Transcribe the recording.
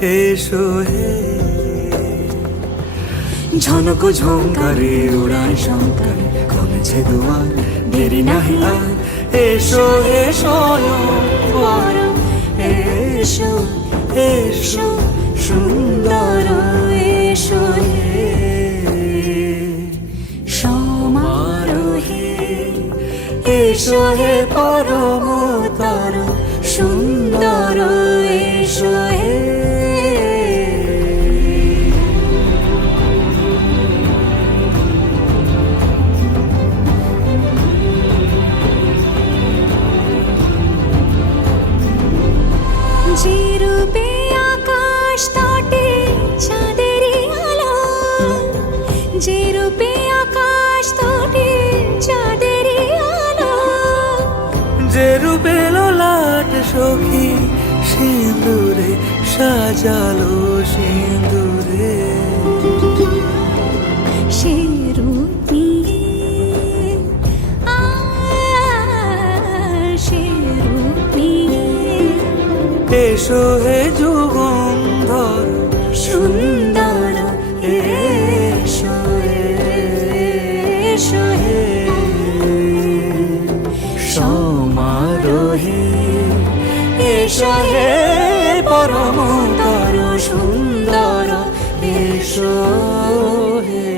এসো হে। ঝনক ঝঙ্কারে উড়ায় শঙ্কারে কমেছে দুয়ার, দেরি নাহি আর। এসো হে স্বয়ংবর, এসো এসো সুন্দর, এসো হে সমারোহে। এসো হে পরমতর সুন্দর, এসো হে। যে রূপে আকাশ তটে চাঁদেরই আলো, যে রূপে আকাশ তটে চাঁদেরই আলো, যে রূপে ললাট সখী সিঁদুরে সাজালো সিঁদুরে। সে রূপ নিয়ে সে রূপ নিয়ে এসো হে যুগন্ধর সুন্দর, এসো এসো হে সমারোহে। এসো হে পরমতর সুন্দর, এসো হে।